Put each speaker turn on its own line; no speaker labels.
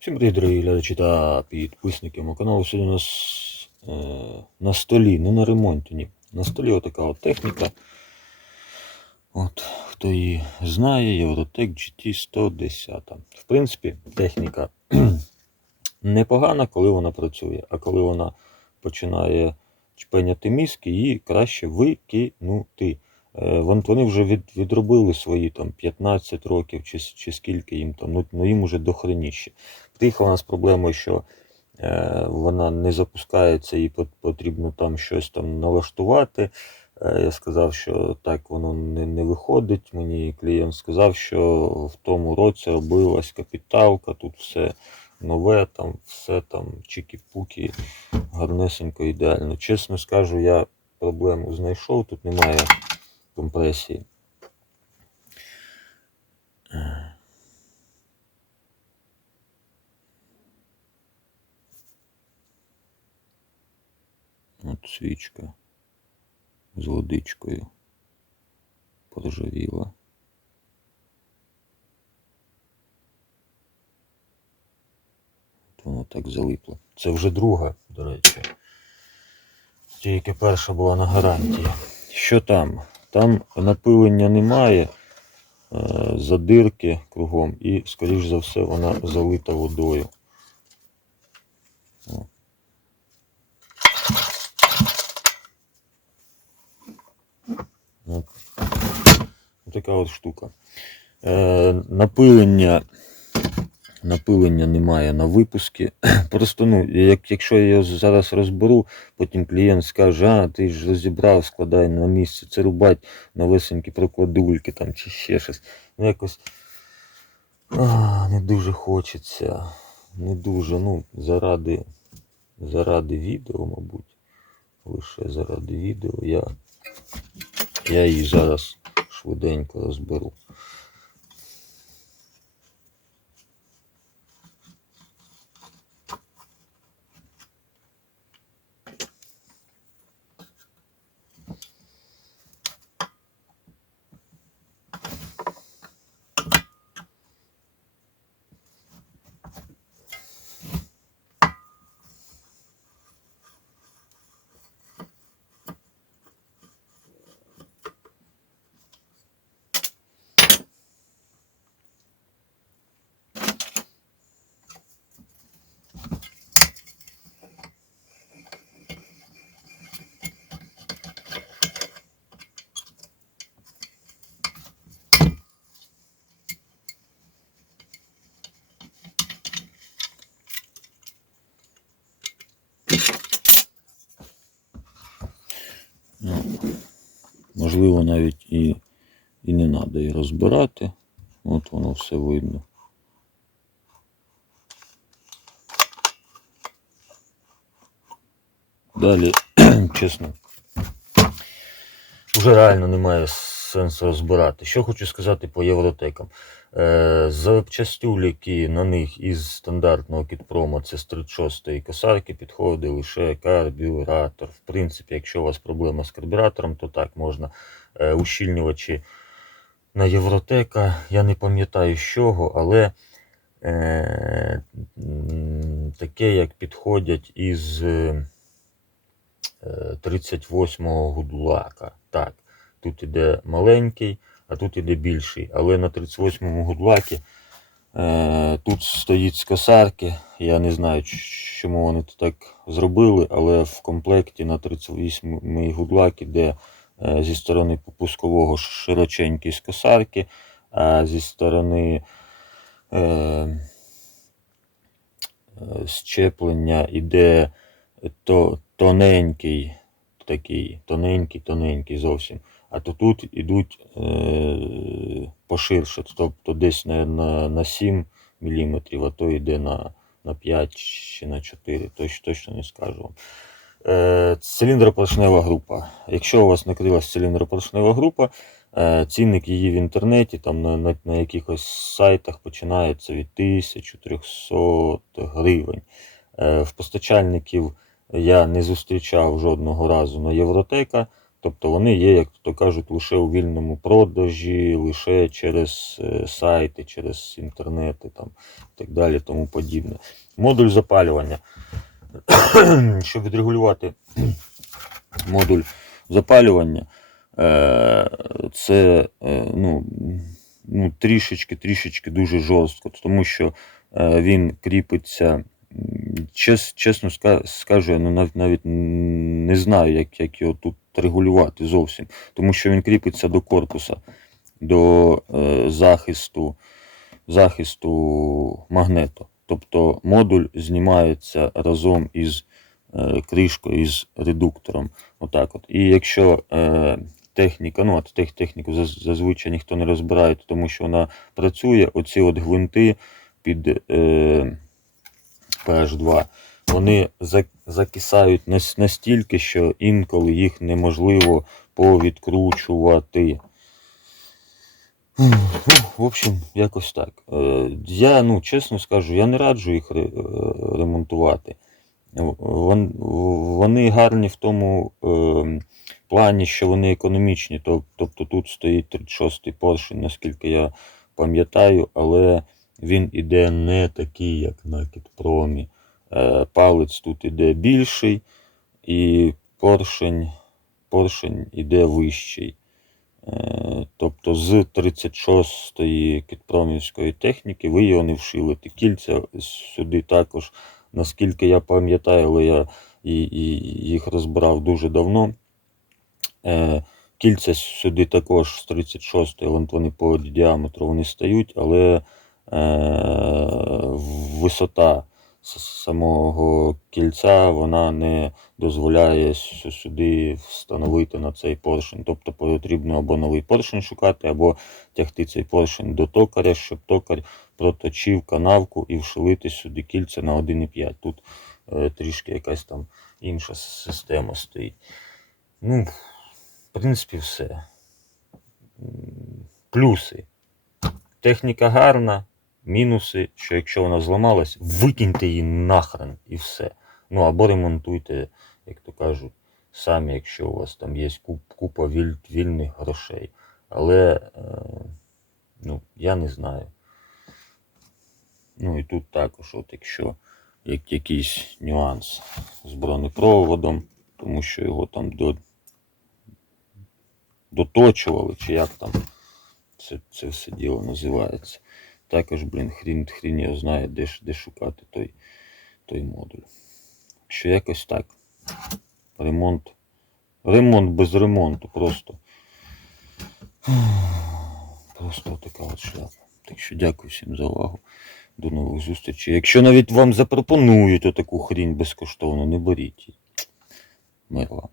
Всім привіт, дорогі глядачі та підписники мого каналу. Сьогодні у нас е, на столі, не на ремонті, ні. На столі отака от техніка. От, хто її знає, Євротек GT 110. В принципі, техніка непогана, коли вона працює, а коли вона починає чпеняти мізки, її краще викинути. Е, Вони вже від, відробили свої там 15 років чи, чи скільки їм там, ну, ну їм уже дохреніще. Приїхала вона з проблемою, що е, вона не запускається, і потрібно там щось там налаштувати. Е, я сказав, що так воно не, не виходить. Мені клієнт сказав, що в тому році робилась капіталка, тут все нове, там все там чікі-пуки, гарнесенько, ідеально. Чесно скажу, я проблему знайшов, тут немає компресії. От свічка з водичкою поржавіла. Воно так залипло. Це вже друга, до речі. Тільки перша була на гарантії. Що там? Там напилення немає, е, задирки кругом і, скоріш за все, вона залита водою. Така от штука. Е, напилення, напилення немає на випуску. Просто, ну, як, якщо я його зараз розберу, потім клієнт скаже, а ти ж розібрав, складай на місце, це рубать новесенькі прокладульки там чи ще щось. Ну, якось а, не дуже хочеться. Не дуже, ну, заради, заради відео, мабуть. Лише заради відео я, я її зараз швиденько розберу. Ну, можливо, навіть і, і не треба її розбирати. От воно все видно. Далі, чесно, вже реально немає сенсу розбирати. Що хочу сказати по євротекам. Е, запчастюліки на них із стандартного кітпрома це з 36 косарки підходить лише карбюратор. В принципі, якщо у вас проблема з карбюратором, то так можна е, ущільнювачі на Євротека. Я не пам'ятаю з чого, але е, таке, як підходять із е, 38-го гудлака. Так, тут іде маленький, а тут іде більший. Але на 38-му гудлакі е, тут стоїть з косарки. Я не знаю, чому вони так зробили, але в комплекті на 38-й гудлак іде е, зі сторони пускового широченький з косарки, а зі сторони е, е, щеплення іде то, тоненький, такий, тоненький, тоненький зовсім. А то тут ідуть е, поширше, тобто десь на, на, на 7 мм, а то йде на, на 5 чи на 4, точно, точно не скажу вам. Е, циліндропоршнева група. Якщо у вас накрилась циліндропоршнева група, е, цінник її в інтернеті, там на, на, на якихось сайтах починається від 1300 гривень. Е, в постачальників я не зустрічав жодного разу на Євротека Тобто вони є, як то кажуть, лише у вільному продажі, лише через е, сайти, через інтернети там, і так далі, тому подібне. Модуль запалювання. Щоб відрегулювати модуль запалювання, е, це е, ну, ну, трішечки, трішечки дуже жорстко, тому що він кріпиться. Чес, чесно скажу, я ну, навіть не знаю, як, як його тут регулювати зовсім, тому що він кріпиться до корпуса, до е, захисту, захисту магнету. Тобто модуль знімається разом із е, кришкою, із редуктором. Отак от. І якщо е, техніка, ну тех, техніку зазвичай ніхто не розбирає, тому що вона працює, оці от гвинти під е, PH2, вони закисають настільки, що інколи їх неможливо повідкручувати. Ну, В общем, якось так. Е, Я, ну, чесно скажу, я не раджу їх е, ремонтувати. Вони гарні в тому е, плані, що вони економічні. Тобто тут стоїть 36-й поршень, наскільки я пам'ятаю, але він іде не такий, як на Кітпромі. Е, Палець тут іде більший, і поршень, поршень іде вищий. Е, Тобто з 36-ї кітпромівської техніки ви його не вшилите. Кільця сюди також, наскільки я пам'ятаю, але я і, і їх розбирав дуже давно. Е, Кільця сюди також з 36-ї, але вони по діаметру вони стають, але висота самого кільця вона не дозволяє сюди встановити на цей поршень. Тобто потрібно або новий поршень шукати, або тягти цей поршень до токаря, щоб токар проточив канавку і вшилити сюди кільця на 1,5. Тут е, трішки якась там інша система стоїть. Ну, в принципі, все. Плюси. Техніка гарна, мінуси, що якщо вона зламалась, викиньте її нахрен і все. Ну або ремонтуйте, як то кажуть, самі, якщо у вас там є куп, купа віль, вільних грошей. Але е, ну, я не знаю. Ну і тут також, от якщо як якийсь нюанс з бронепроводом, тому що його там до, доточували, чи як там це, це все діло називається. Також, блін, хрін, хрін його знає, де, де шукати той, той модуль. Що якось так. Ремонт. Ремонт без ремонту, просто. Просто така от шляпа. Так що дякую всім за увагу. До нових зустрічей. Якщо навіть вам запропонують отаку хрінь безкоштовно, не беріть її. Мир вам.